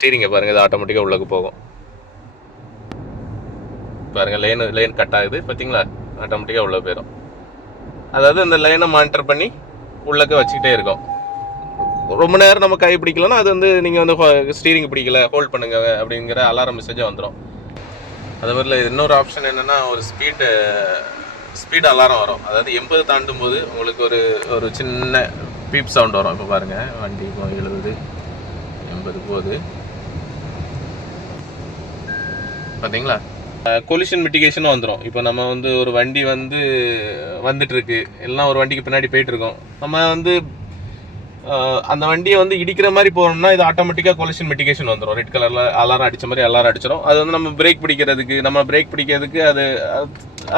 ஸ்டீரிங்கை பாருங்கள், இது ஆட்டோமேட்டிக்காக உள்ளக்கு போகும். பாருங்கள், லைன் கட் ஆகுது பார்த்தீங்களா, ஆட்டோமேட்டிக்காக உள்ளே போயிடும். அதாவது இந்த லைனை மானிட்டர் பண்ணி உள்ளக்க வச்சுக்கிட்டே இருக்கோம். ரொம்ப நேரம் நம்ம கை பிடிக்கலன்னா அது வந்து நீங்கள் வந்து ஸ்டீரிங் பிடிக்கல, ஹோல்ட் பண்ணுங்க அப்படிங்கிற அலாரம் மெசேஜாக வந்துடும். அது மாதிரி இன்னொரு ஆப்ஷன் என்னென்னா, ஒரு ஸ்பீட் அலாரம் வரும். அதாவது 80 தாண்டும் போது உங்களுக்கு ஒரு சின்ன பீப் சவுண்ட் வரும். இப்போ பாருங்கள், வண்டி 70 80 போகுது பார்த்தீங்களா. கொலிஷன் மிட்டிகேஷனும் வந்துடும். இப்போ நம்ம வந்து ஒரு வண்டி வந்துட்டுருக்கு, எல்லாம் ஒரு வண்டிக்கு பின்னாடி போயிட்டுருக்கோம். நம்ம வந்து அந்த வண்டியை வந்து இடிக்கிற மாதிரி போகணும்னா இது ஆட்டோமேட்டிக்காக கொலிஷன் மிட்டிகேஷன் வந்துடும். ரெட் கலரில் அலாரம் அடித்த மாதிரி அலாரம் அடிச்சிடும். அது வந்து நம்ம பிரேக் பிடிக்கிறதுக்கு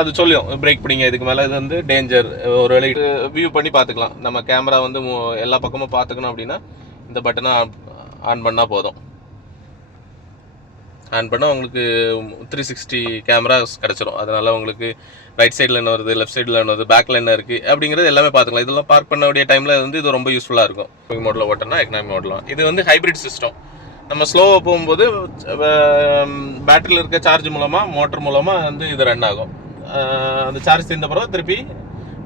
அது சொல்லிடும், பிரேக் பிடிங்க, இதுக்கு மேலே இது வந்து டேஞ்சர். ஒரு வேளை வியூ பண்ணி பார்த்துக்கலாம். நம்ம கேமரா வந்து எல்லா பக்கமும் பார்த்துக்கணும் அப்படின்னா இந்த பட்டனை ஆன் பண்ணால் போதும். ஆன் பண்ணால் உங்களுக்கு 360 கேமராஸ் கிடச்சிரும். அதனால் உங்களுக்கு ரைட் சைடில் என்ன வருது, லெஃப்ட் சைடில் என்ன வருது, பேக்கில் என்ன இருக்குது அப்படிங்கிறது எல்லாமே பார்த்துக்கலாம். இதெல்லாம் பார்க் பண்ண வேண்டிய டைமில் வந்து இது ரொம்ப யூஸ்ஃபுல்லாக இருக்கும். எக்கனாமிக் மோடில் ஓட்டனா எக்கனாமிக் மோடலாம். இது வந்து ஹைப்ரிட் சிஸ்டம். நம்ம ஸ்லோவாக போகும்போது பேட்டரியில் இருக்க சார்ஜ் மூலமாக, மோட்டர் மூலமாக வந்து இது ரன் ஆகும். அந்த சார்ஜ் தீர்ந்த பிறகு திருப்பி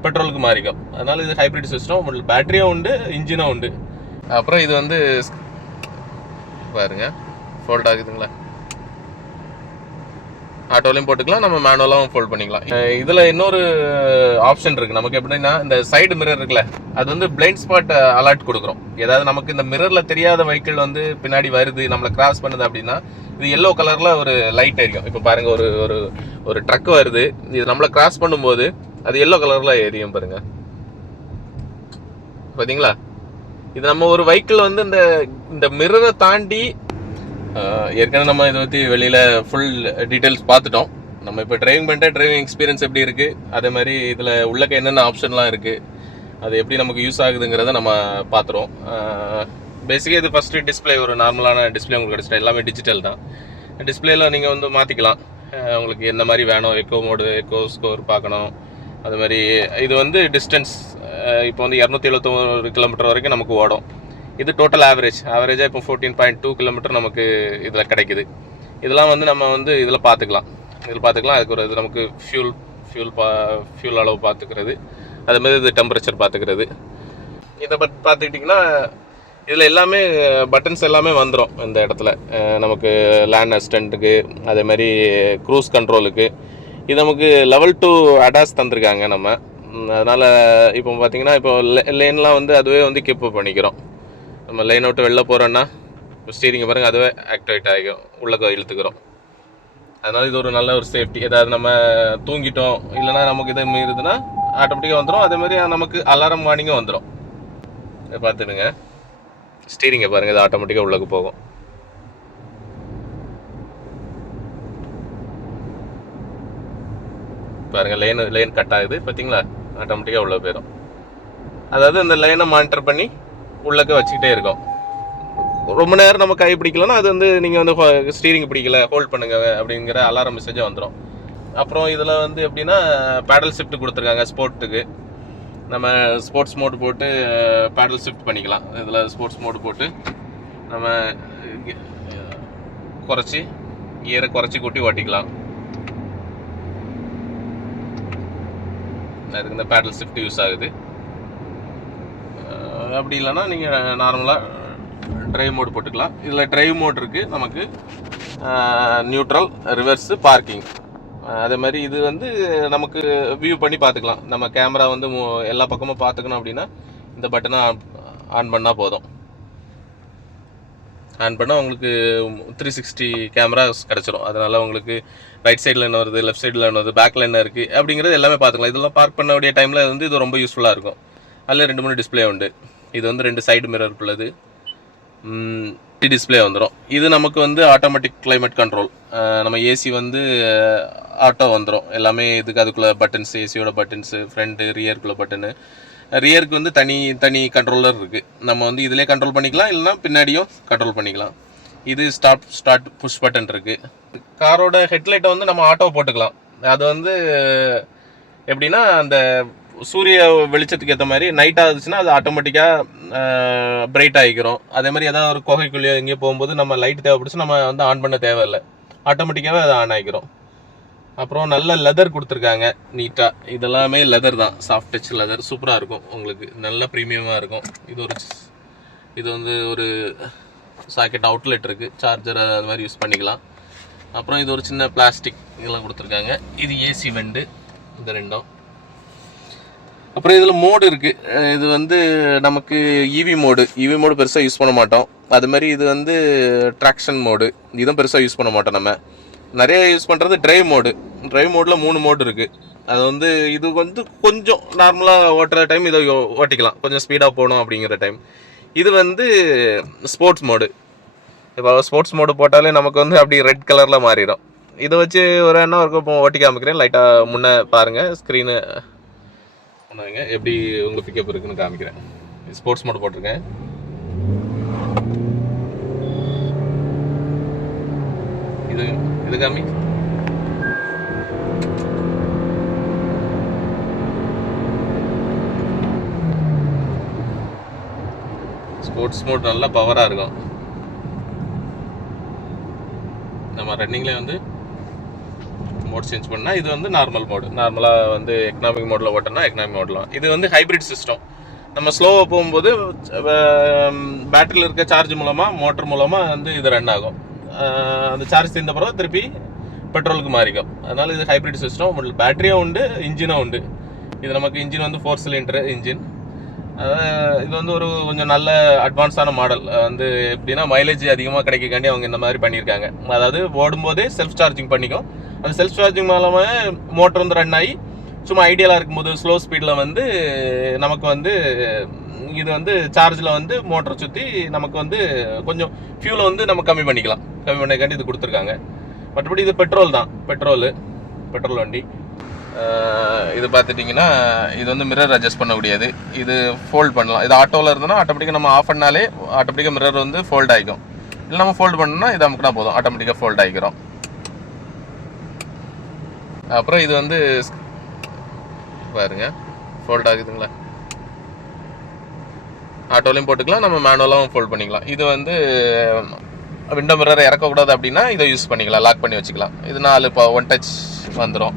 பெட்ரோலுக்கு மாறிக்கும். அதனால் இது ஹைப்ரிட் சிஸ்டம். பேட்டரியும் உண்டு, இன்ஜினும் உண்டு. அப்புறம் இது வந்து பாருங்கள், ஃபோல்ட் ஆகுதுங்களா, ஆட்டோலையும் போட்டுக்கலாம், நம்ம மேனுவலாகவும் ஃபோல்ட் பண்ணிக்கலாம். இதில் இன்னொரு ஆப்ஷன் இருக்குது நமக்கு. எப்படின்னா, இந்த சைடு மிரர் இருக்குல்ல, அது வந்து பிளைண்ட் ஸ்பாட் அலர்ட் கொடுக்குறோம். ஏதாவது நமக்கு இந்த மிரரில் தெரியாத வெஹிக்கிள் வந்து பின்னாடி வருது, நம்மளை கிராஸ் பண்ணுது அப்படின்னா இது எல்லோ கலரில் ஒரு லைட் எரியும். இப்போ பாருங்கள், ஒரு ட்ரக் வருது, இது நம்மளை கிராஸ் பண்ணும்போது அது எல்லோ கலரில் எரியும் பாருங்கள், பார்த்தீங்களா. இது நம்ம ஒரு வெஹிக்கிள் வந்து இந்த மிரரை தாண்டி ஏற்கனவே நம்ம இதை பற்றி வெளியில் ஃபுல் டீட்டெயில்ஸ் பார்த்துட்டோம். நம்ம இப்போ டிரைவிங் எக்ஸ்பீரியன்ஸ் எப்படி இருக்குது, அதே மாதிரி இதில் உள்ளக்க என்னென்ன ஆப்ஷன்லாம் இருக்குது, அது எப்படி நமக்கு யூஸ் ஆகுதுங்கிறத நம்ம பார்த்துருவோம். பேசிக்காக இது ஃபஸ்ட்டு டிஸ்பிளே, ஒரு நார்மலான டிஸ்பிளே உங்களுக்கு கிடச்சிட்டா. எல்லாமே டிஜிட்டல் தான். டிஸ்பிளேயில் நீங்கள் வந்து மாற்றிக்கலாம், உங்களுக்கு என்ன மாதிரி வேணும். எக்கோ ஸ்கோர் பார்க்கணும். அது மாதிரி இது வந்து டிஸ்டன்ஸ் இப்போ வந்து 271 கிலோமீட்டர் வரைக்கும் நமக்கு ஓடும். இது டோட்டல் ஆவரேஜாக இப்போ 14.2 கிலோமீட்டர் நமக்கு இதில் கிடைக்குது. இதெல்லாம் வந்து நம்ம வந்து இதில் பார்த்துக்கலாம். அதுக்கு ஒரு இது நமக்கு ஃபியூல் அளவு பார்த்துக்கிறது, அதுமாதிரி இது டெம்பரேச்சர் பார்த்துக்கிறது. இதை பார்த்துக்கிட்டிங்கன்னா இதில் எல்லாமே பட்டன்ஸ் எல்லாமே வந்துடும். இந்த இடத்துல நமக்கு லேண்ட் அசிஸ்டண்ட்டுக்கு, அதேமாதிரி க்ரூஸ் கண்ட்ரோலுக்கு இது நமக்கு லெவல் 2 அடாஸ் தந்திருக்காங்க நம்ம. அதனால் இப்போ பார்த்திங்கன்னா, இப்போ லேன்லாம் வந்து அதுவே வந்து கீப் பண்ணிக்கிறோம். நம்ம லைன் அவுட்டு வெளில போகிறோன்னா ஸ்டீரிங்கை பாருங்கள், அதுவே ஆக்டிவேட் ஆகிக்கும், உள்ளே இழுத்துக்கிறோம். அதனால் இது ஒரு நல்ல ஒரு சேஃப்டி. ஏதாவது நம்ம தூங்கிட்டோம் இல்லைனா நமக்கு இதை மீறுதுன்னா ஆட்டோமேட்டிக்காக வந்துடும். அதேமாதிரி நமக்கு அலாரம் வார்னிங்கும் வந்துடும். இதை பார்த்துடுங்க, ஸ்டீரிங்கை பாருங்கள், இது ஆட்டோமேட்டிக்காக உள்ளக்கு போகும். பாருங்கள், லைன் கட் ஆகுது பார்த்தீங்களா, ஆட்டோமேட்டிக்காக உள்ளே போயிடும். அதாவது இந்த லைனை மானிட்டர் பண்ணி உள்ளக்க வச்சுக்கிட்டே இருக்கோம். ரொம்ப நேரம் நம்ம கை பிடிக்கலன்னா அது வந்து நீங்கள் வந்து ஸ்டீரிங் பிடிக்கல, ஹோல்ட் பண்ணுங்க அப்படிங்கிற அலாரம் மெசேஜாக வந்துடும். அப்புறம் இதில் வந்து எப்படின்னா, பேடல் ஷிஃப்ட் கொடுத்துருக்காங்க ஸ்போர்ட்டுக்கு. நம்ம ஸ்போர்ட்ஸ் மோடு போட்டு பேடல் ஷிஃப்ட் பண்ணிக்கலாம். இதில் ஸ்போர்ட்ஸ் மோடு போட்டு நம்ம கியரை குறைச்சி கூட்டி ஓட்டிக்கலாம். அதுக்கு இந்த பேடல் ஷிஃப்ட் யூஸ் ஆகுது. அப்படி இல்லைன்னா நீங்கள் நார்மலாக ட்ரைவ் மோடு போட்டுக்கலாம். இதில் ட்ரைவ் மோட் இருக்குது நமக்கு, நியூட்ரல், ரிவர்ஸு, பார்க்கிங். அதே மாதிரி இது வந்து நமக்கு வியூ பண்ணி பார்த்துக்கலாம். நம்ம கேமரா வந்து எல்லா பக்கமும் பார்த்துக்கணும் அப்படின்னா இந்த பட்டனை ஆன் பண்ணால் போதும். ஆன் பண்ணால் உங்களுக்கு 360 கேமராஸ் கிடச்சிரும். அதனால் உங்களுக்கு ரைட் சைடில் என்ன வருது, லெஃப்ட் சைடில் என்ன வருது, பேக்கில் என்ன இருக்குது அப்படிங்கிறது எல்லாமே பார்த்துக்கலாம். இதெல்லாம் பார்க் பண்ண வேண்டிய டைமில் வந்து இது ரொம்ப யூஸ்ஃபுல்லாக இருக்கும். அதில் 2-3 டிஸ்பிளே உண்டு. இது வந்து 2 சைடு மிரருக்குள்ளது டிஸ்பிளே வந்துடும். இது நமக்கு வந்து ஆட்டோமேட்டிக் கிளைமேட் கண்ட்ரோல். நம்ம ஏசி வந்து ஆட்டோ வந்துடும் எல்லாமே. அதுக்குள்ளே பட்டன்ஸ், ஏசியோட பட்டன்ஸு, ஃப்ரண்ட்டு ரியருக்குள்ளே பட்டனு. ரியருக்கு வந்து தனி கண்ட்ரோலர் இருக்குது. நம்ம வந்து இதிலே கண்ட்ரோல் பண்ணிக்கலாம், இல்லைனா பின்னாடியும் கண்ட்ரோல் பண்ணிக்கலாம். இது ஸ்டார்ட் புஷ் பட்டன் இருக்குது. காரோட ஹெட்லைட்டை வந்து நம்ம ஆட்டோ போட்டுக்கலாம். அது வந்து எப்படின்னா, அந்த சூரிய வெளிச்சத்துக்கு ஏற்ற மாதிரி நைட் ஆகுதுச்சுன்னா அது ஆட்டோமேட்டிக்காக பிரைட் ஆகிக்கிறோம். அதே மாதிரி ஏதாவது ஒரு குகைக்குள்ளேயோ எங்கேயோ போகும்போது நம்ம லைட் தேவைப்படுச்சு நம்ம வந்து ஆன் பண்ண தேவையில்லை, ஆட்டோமேட்டிக்காகவே அதை ஆன் ஆகிக்கிறோம். அப்புறம் நல்ல லெதர் கொடுத்துருக்காங்க நீட்டாக, இதெல்லாமே லெதர் தான், சாஃப்ட் டச் லெதர், சூப்பராக இருக்கும் உங்களுக்கு, நல்ல ப்ரீமியமாக இருக்கும். இது வந்து ஒரு சாக்கெட் அவுட்லெட் இருக்குது, சார்ஜர் அது மாதிரி யூஸ் பண்ணிக்கலாம். அப்புறம் இது ஒரு சின்ன பிளாஸ்டிக் இதெல்லாம் கொடுத்துருக்காங்க. இது ஏசி வெண்டு, இந்த ரெண்டும். அப்புறம் இதில் மோடு இருக்குது. இது வந்து நமக்கு இவி மோடு பெருசாக யூஸ் பண்ண மாட்டோம். அது மாதிரி இது வந்து ட்ராக்ஷன் மோடு, இதுவும் பெருசாக யூஸ் பண்ண மாட்டோம். நம்ம நிறைய யூஸ் பண்ணுறது டிரைவ் மோடில் 3 மோடு இருக்குது. அது வந்து இது வந்து கொஞ்சம் நார்மலாக ஓட்டுற டைம் இதை ஓட்டிக்கலாம், கொஞ்சம் ஸ்பீடாக போகணும் அப்படிங்கிற டைம். இது வந்து ஸ்போர்ட்ஸ் மோடு. இப்போ ஸ்போர்ட்ஸ் மோடு போட்டாலே நமக்கு வந்து அப்படி ரெட் கலரில் மாறிடும். இதை வச்சு ஒரு என்ன இருக்கும் ஓட்டி காமிக்கிறேன். லைட்டாக முன்னே பாருங்கள், ஸ்க்ரீனு பண்ணுவாங்க, எப்படி உங்கள் பிக்கப் இருக்குன்னு காமிக்கிறேன். ஸ்போர்ட்ஸ் மோடு போட்டிருக்கேன். இது காமி. ஸ்போர்ட்ஸ் மோட் நல்லா பவராக இருக்கும். நம்ம ரன்னிங்லேயே வந்து மோட் சேஞ்ச் பண்ணால் இது வந்து நார்மல் மோடு. நார்மலாக வந்து எக்கனாமிக் மோடில் ஓட்டோம்னா எக்கனாமிக் மோடில். இது வந்து ஹைப்ரிட் சிஸ்டம். நம்ம ஸ்லோவாக போகும்போது பேட்டரியில் இருக்க சார்ஜ் மூலமாக மோட்டர் மூலமாக வந்து இது ரன் ஆகும். அந்த சார்ஜ் தீர்ந்த பிறகு திருப்பி பெட்ரோலுக்கு மாறிக்கும். அதனால் இது ஹைப்ரிட் சிஸ்டம். பேட்டரியும் உண்டு, இன்ஜினும் உண்டு. இது நமக்கு இன்ஜின் வந்து 4 சிலிண்டர் இன்ஜின். இது வந்து ஒரு கொஞ்சம் நல்ல அட்வான்ஸான மாடல். வந்து எப்படின்னா மைலேஜ் அதிகமாக கிடைக்காண்டி அவங்க இந்த மாதிரி பண்ணியிருக்காங்க. அதாவது ஓடும்போதே செல்ஃப் சார்ஜிங் பண்ணிக்கும். அந்த செல்ஃப் சார்ஜிங் மூலமாக மோட்டர் வந்து ரன் ஆகி சும்மா ஐடியலாக இருக்கும்போது ஸ்லோ ஸ்பீடில் வந்து நமக்கு வந்து இது வந்து சார்ஜில் வந்து மோட்டரை சுற்றி நமக்கு வந்து கொஞ்சம் ஃபியூலை வந்து நம்ம கம்மி பண்ணிக்காண்டி இது கொடுத்துருக்காங்க. மற்றபடி இது பெட்ரோல் தான், பெட்ரோல் வண்டி. இது பார்த்துட்டிங்கன்னா இது வந்து மிரர் அட்ஜஸ்ட் பண்ணக்கூடியது. இது ஃபோல்ட் பண்ணலாம். இது ஆட்டோவில் இருந்தோன்னா ஆட்டோமேட்டிக்காக நம்ம ஆஃப் பண்ணாலே ஆட்டோமேட்டிக்காக மிரர் வந்து ஃபோல்ட் ஆகிக்கும். இல்லை நம்ம ஃபோல்டு பண்ணோம்னா இது அமுக்குனா போதும், ஆட்டோமேட்டிக்காக ஃபோல்ட் ஆகிக்கிறோம். அப்புறம் இது வந்து பாருங்க ஃபோல்ட் ஆகுதுங்களா, ஆட்டோலையும் போட்டுக்கலாம், நம்ம மேனுவலாகவும் ஃபோல்ட் பண்ணிக்கலாம். இது வந்து விண்டோ மிரரை இறக்கக்கூடாது அப்படின்னா இதை யூஸ் பண்ணிக்கலாம், லாக் பண்ணி வச்சுக்கலாம். இது 4 ஒன் டச் வந்துடும்.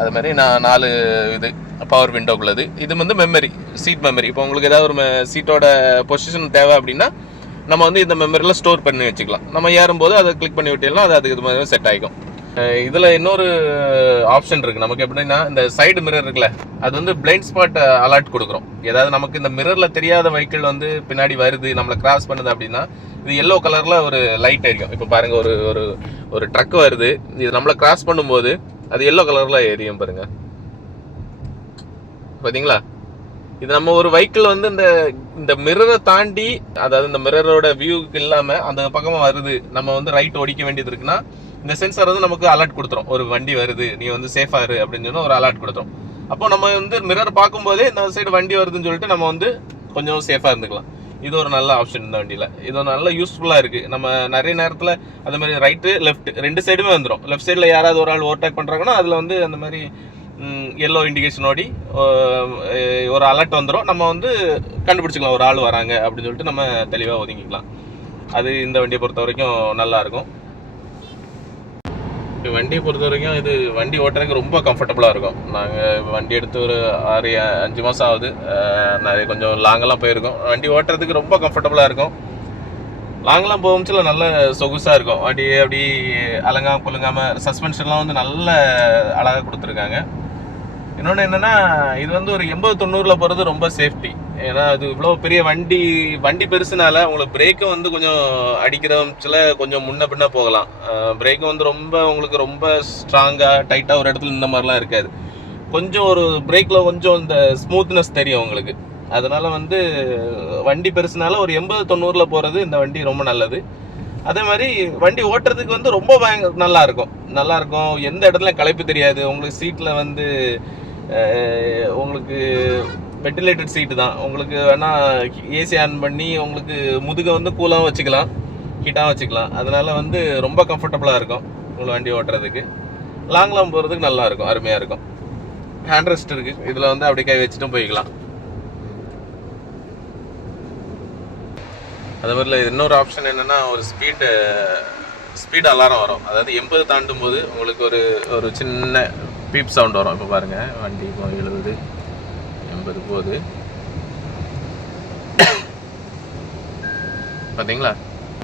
அது மாதிரி 4 இது பவர் விண்டோக்குள்ளது. இது வந்து மெமரி, சீட் மெமரி. இப்போ உங்களுக்கு ஏதாவது ஒரு சீட்டோட பொசிஷன் தேவை அப்படின்னா நம்ம வந்து இந்த மெமரியில் ஸ்டோர் பண்ணி வச்சுக்கலாம். நம்ம ஏறும்போது அதை கிளிக் பண்ணி விட்டோம்னா அது அதுக்கு இது மாதிரி செட் ஆகிக்கும். இதில் இன்னொரு ஆப்ஷன் இருக்குது நமக்கு. எப்படின்னா இந்த சைடு மிரர் இருக்குல்ல, அது வந்து பிளைண்ட் ஸ்பாட் அலர்ட் கொடுக்குறோம். ஏதாவது நமக்கு இந்த மிரரில் தெரியாத வெஹிக்கிள் வந்து பின்னாடி வருது, நம்மளை கிராஸ் பண்ணுது அப்படின்னா இது எல்லோ கலரில் ஒரு லைட் எரியும். இப்போ பாருங்கள், ஒரு ட்ரக் வருது, இது நம்மளை கிராஸ் பண்ணும்போது அது எல்லோ கலரில் எரியும் பாருங்கள், பார்த்தீங்களா? இது நம்ம ஒரு வெஹிக்கிள் வந்து இந்த மிரரை தாண்டி, அதாவது இந்த மிரரோட வியூக்கு இல்லாமல் அந்த பக்கமாக வருது, நம்ம வந்து ரைட் ஓடிக்க வேண்டியது இருக்குன்னா இந்த சென்சார் வந்து நமக்கு அலர்ட் கொடுத்துரும். ஒரு வண்டி வருது, நீ வந்து சேஃபா இரு அப்படின்னு சொன்னா ஒரு அலர்ட் கொடுத்துரும். அப்போ நம்ம வந்து மிரர் பார்க்கும்போதே இந்த சைடு வண்டி வருதுன்னு சொல்லிட்டு நம்ம வந்து கொஞ்சம் சேஃபா இருந்துக்கலாம். இது ஒரு நல்ல ஆப்ஷன் இந்த வண்டியில். இது ஒரு நல்ல யூஸ்ஃபுல்லாக இருக்குது. நம்ம நிறைய நேரத்தில் அந்த மாதிரி ரைட்டு லெஃப்ட் 2 சைடுமே வந்துடும். லெஃப்ட் சைடில் யாராவது ஒரு ஆள் ஓவர்டேக் பண்ணுறாங்கன்னா அதில் வந்து அந்த மாதிரி எல்லோ இண்டிகேஷன் ஓடி ஒரு அலர்ட் வந்துடும். நம்ம வந்து கண்டுபிடிச்சிக்கலாம் ஒரு ஆள் வராங்க அப்படின்னு சொல்லிட்டு நம்ம தெளிவாக ஒதுங்கிக்கலாம். அது இந்த வண்டியை பொறுத்த வரைக்கும் நல்லாயிருக்கும். வண்டியை பொறுத்த வரைக்கும் இது வண்டி ஓட்டுறதுக்கு ரொம்ப கம்ஃபர்டபுளாக இருக்கும். நாங்கள் வண்டி எடுத்து ஒரு 5 மாதம் ஆகுது. நிறைய கொஞ்சம் லாங்கெல்லாம் போயிருக்கோம். வண்டி ஓட்டுறதுக்கு ரொம்ப கம்ஃபர்டபுளாக இருக்கும். லாங்கெலாம் போகும்போதுல நல்ல சொகுசாக இருக்கும். வண்டி அப்படி அலங்காமல் கொள்ளுங்காமல் சஸ்பென்ஷன்லாம் வந்து நல்ல அழகாக கொடுத்துருக்காங்க. இன்னொன்று என்னென்னா, இது வந்து ஒரு 80-90ல் போகிறது ரொம்ப சேஃப்டி. ஏன்னா அது இவ்வளோ பெரிய வண்டி பெருசுனால உங்களுக்கு பிரேக்கும் வந்து கொஞ்சம் அடிக்கிறச்சில் கொஞ்சம் முன்ன பின்ன போகலாம். பிரேக்கும் வந்து உங்களுக்கு ரொம்ப ஸ்ட்ராங்காக டைட்டாக ஒரு இடத்துல இந்த மாதிரிலாம் இருக்காது. கொஞ்சம் ஒரு பிரேக்கில் கொஞ்சம் இந்த ஸ்மூத்னஸ் தெரியும் உங்களுக்கு. அதனால் வந்து வண்டி பெருசுனால ஒரு 80-90ல் போகிறது இந்த வண்டி ரொம்ப நல்லது. அதே மாதிரி வண்டி ஓட்டுறதுக்கு வந்து ரொம்ப நல்லாயிருக்கும். எந்த இடத்துல களைப்பு தெரியாது. உங்களுக்கு சீட்டில் வந்து உங்களுக்கு வென்டிலேட்டட் சீட்டு தான். உங்களுக்கு வேணால் ஏசி ஆன் பண்ணி உங்களுக்கு முதுகை வந்து கூலாகவும் வச்சுக்கலாம், ஹீட்டாகவும் வச்சுக்கலாம். அதனால் வந்து ரொம்ப கம்ஃபர்டபுளாக இருக்கும் உங்களுக்கு வண்டி ஓட்டுறதுக்கு. லாங்லாம் போகிறதுக்கு நல்லாயிருக்கும், அருமையாக இருக்கும். ஹேண்ட் ரெஸ்ட் இருக்குது, இதில் வந்து அப்படியே கை வச்சுட்டும் போய்க்கலாம். அதே மாதிரி இன்னொரு ஆப்ஷன் என்னென்னா ஒரு ஸ்பீட் அலாரம் வரும். அதாவது 80 தாண்டும் போது உங்களுக்கு ஒரு சின்ன பீப் சவுண்ட் வரும். இப்போ பாருங்கள், வண்டி இப்போ 70 80 போகுது பார்த்தீங்களா?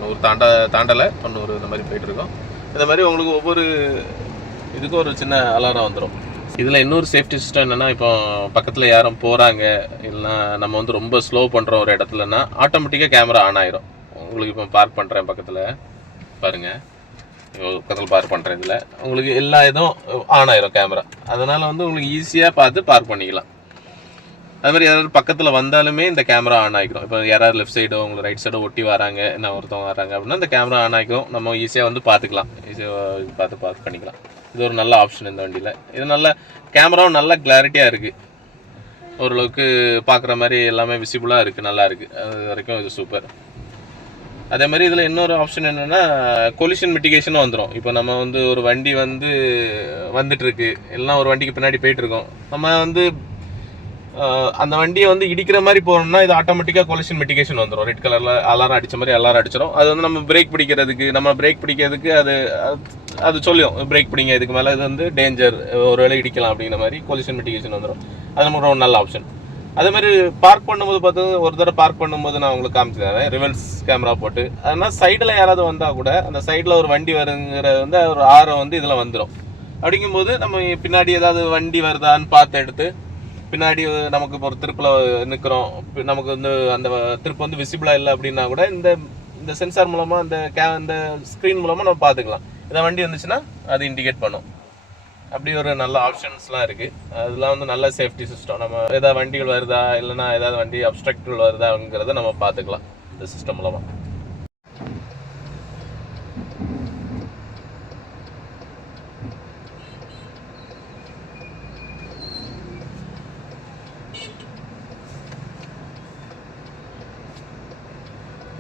100 தாண்டலை, 90 இந்த மாதிரி போயிட்டுருக்கோம். இந்த மாதிரி உங்களுக்கு ஒவ்வொரு இதுக்கும் ஒரு சின்ன அலாரம் வந்துடும். இதில் இன்னொரு சேஃப்டி சிஸ்டம் என்னென்னா, இப்போ பக்கத்தில் யாரும் போகிறாங்க இல்லைனா நம்ம வந்து ரொம்ப ஸ்லோ பண்ணுறோம் ஒரு இடத்துலனா ஆட்டோமேட்டிக்காக கேமரா ஆன் ஆயிரும். உங்களுக்கு இப்போ பார்க் பண்ணுறேன் பக்கத்தில் பாருங்கள், பக்கத்தில் பார்க் பண்ணுறேன், இதில் உங்களுக்கு எல்லா இதுவும் ஆன் ஆயிரும் கேமரா. அதனால் வந்து உங்களுக்கு ஈஸியாக பார்த்து பார்க் பண்ணிக்கலாம். அது மாதிரி யாராவது பக்கத்தில் வந்தாலுமே இந்த கேமரா ஆன் ஆகிக்கிறோம். இப்போ யாராவது லெஃப்ட் சைடோ உங்களுக்கு ரைட் சைடோ ஒட்டி வராங்க, என்ன ஒருத்தவங்க வராங்க அப்படின்னா இந்த கேமரா ஆன் ஆகிக்கிறோம். நம்ம ஈஸியாக வந்து பார்த்துக்கலாம், ஈஸியாக பார்த்து பண்ணிக்கலாம். இது ஒரு நல்ல ஆப்ஷன் இந்த வண்டியில். இது நல்ல கேமராவும் நல்ல கிளாரிட்டியாக இருக்குது, ஓரளவுக்கு பார்க்குற மாதிரி எல்லாமே விசிபிளாக இருக்குது, நல்லா இருக்குது. அது வரைக்கும் இது சூப்பர். அதே மாதிரி இதில் இன்னொரு ஆப்ஷன் என்னென்னா கொலிஷன் மிட்டிகேஷனும் வந்துடும். இப்போ நம்ம வந்து ஒரு வண்டி வந்துட்டுருக்கு, எல்லாம் ஒரு வண்டிக்கு பின்னாடி போயிட்டுருக்கோம், நம்ம வந்து அந்த வண்டியை வந்து இடிக்கிற மாதிரி போகணும்னா இது ஆட்டோமேட்டிக்காக கொலிஷன் மிட்டிகேஷன் வந்துடும். ரெட் கலரில் அலாரம் அடித்த மாதிரி அலாரம் அடிச்சிடும். அது வந்து நம்ம பிரேக் பிடிக்கிறதுக்கு அது சொல்லிடும், பிரேக் பிடிங்க, இதுக்கு மேலே இது வந்து டேஞ்சர், ஒரு வேளை இடிக்கலாம் அப்படிங்கிற மாதிரி கொலிஷன் மிட்டிகேஷன் வந்துடும். அது நமக்கு ரொம்ப நல்ல ஆப்ஷன். அதே மாதிரி பார்க் பண்ணும்போது ஒரு தடவை பார்க் பண்ணும்போது நான் உங்களுக்கு காமிச்சிருக்கேன் ரிவர்ஸ் கேமரா போட்டு. அதனால் சைடில் யாராவது வந்தால் கூட அந்த சைடில் ஒரு வண்டி வருங்கிற வந்து ஒரு ஆரம் வந்து இதில் வந்துடும். அப்படிங்கும்போது நம்ம பின்னாடி ஏதாவது வண்டி வருதான்னு பார்த்து எடுத்து பின்னாடி நமக்கு இப்போ ஒரு திருப்பில் நிற்கிறோம், நமக்கு வந்து அந்த திருப்பு வந்து விசிபிளாக இல்லை அப்படின்னா கூட இந்த சென்சார் மூலமாக இந்த ஸ்க்ரீன் மூலமாக நம்ம பார்த்துக்கலாம். இந்த வண்டி வந்துச்சுன்னா அது இண்டிகேட் பண்ணும். அப்படி ஒரு நல்ல ஆப்ஷன்ஸ்லாம் இருக்குது. அதெல்லாம் வந்து நல்ல சேஃப்டி சிஸ்டம். நம்ம ஏதாவது வண்டிகள் வருதா இல்லைன்னா ஏதாவது வண்டி அப்ஸ்ட்ரக்டிவ் வருதாங்கிறத நம்ம பார்த்துக்கலாம் இந்த சிஸ்டம் மூலமாக.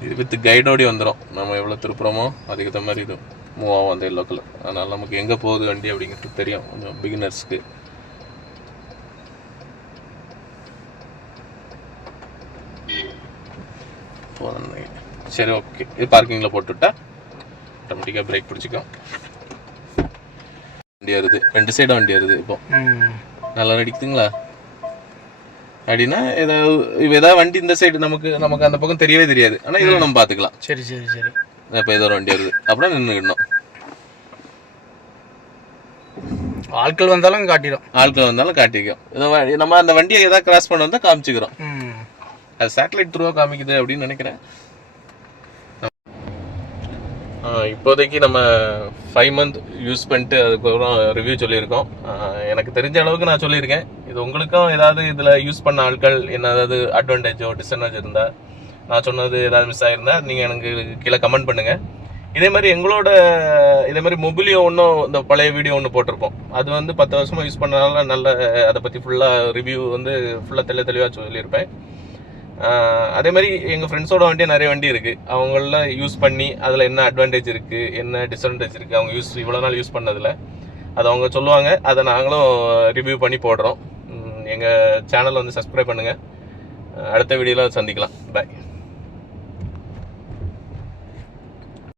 இது வித் கைடோடி வந்துடும். நம்ம எவ்வளோ திருப்புறமோ அதுக்கு தகுந்த மாதிரி இது மூவ் ஆகும் அந்த எல்லோ கலர். அதனால் நமக்கு எங்கே போகுது வண்டி அப்படிங்கிறது தெரியும் கொஞ்சம் பிகினர்ஸ்க்கு. சரி, ஓகே. இது பார்க்கிங்கில் போட்டுவிட்டா ஆட்டோமேட்டிக்காக பிரேக் பிடிச்சிக்கும். வண்டி வருது, 2 சைடும் வண்டி வருது. இப்போ நல்லா நடிக்குதுங்களா அப்படின்னா ஏதாவது வண்டி இந்த சைடு நமக்கு அந்த பக்கம் தெரியவே தெரியாது. ஆனால் இதில் நம்ம பார்த்துக்கலாம். சரி சரி சரி. இப்போ ஏதோ ஒரு வண்டி வருது அப்படின்னா நின்றுக்கிடணும். ஆட்கள் வந்தாலும் காட்டிக்கும். நம்ம அந்த வண்டியை ஏதாவது கிராஸ் பண்ண வந்தால் காமிச்சிக்கிறோம். அது சேட்டலைட் த்ரூவாக காமிக்குது அப்படின்னு நினைக்கிறேன். இப்போதைக்கு நம்ம 5 மந்த் யூஸ் பண்ணிட்டு அதுக்கப்புறம் ரிவ்யூ சொல்லியிருக்கோம். எனக்கு தெரிஞ்ச அளவுக்கு நான் சொல்லியிருக்கேன். இது உங்களுக்கும் ஏதாவது இதில் யூஸ் பண்ண ஆட்கள் என்ன ஏதாவது அட்வான்டேஜோ டிஸ்அட்வான்டேஜ் இருந்தால், நான் சொன்னது ஏதாவது மிஸ் ஆகிருந்தால் நீங்கள் எனக்கு கீழே கமெண்ட் பண்ணுங்கள். இதே மாதிரி மொபிலியோ இந்த பழைய வீடியோ ஒன்று போட்டிருப்போம். அது வந்து 10 வருஷமாக யூஸ் பண்ணனால நல்ல அதை பற்றி ஃபுல்லாக ரிவ்யூ வந்து ஃபுல்லாக தெளிவாக சொல்லியிருப்பேன். அதே மாதிரி எங்கள் ஃப்ரெண்ட்ஸோட வண்டி நிறைய வண்டி இருக்குது. அவங்கள யூஸ் பண்ணி அதில் என்ன அட்வான்டேஜ் இருக்குது என்ன டிஸ்அட்வான்டேஜ் இருக்குது அவங்க இவ்வளோ நாள் யூஸ் பண்ணதில் அது அவங்க சொல்லுவாங்க. அதை நாங்களும் ரிவ்யூ பண்ணி போடுறோம். எங்கள் சேனலை வந்து சப்ஸ்கிரைப் பண்ணுங்கள். அடுத்த வீடியோவில் சந்திக்கலாம். பாய்.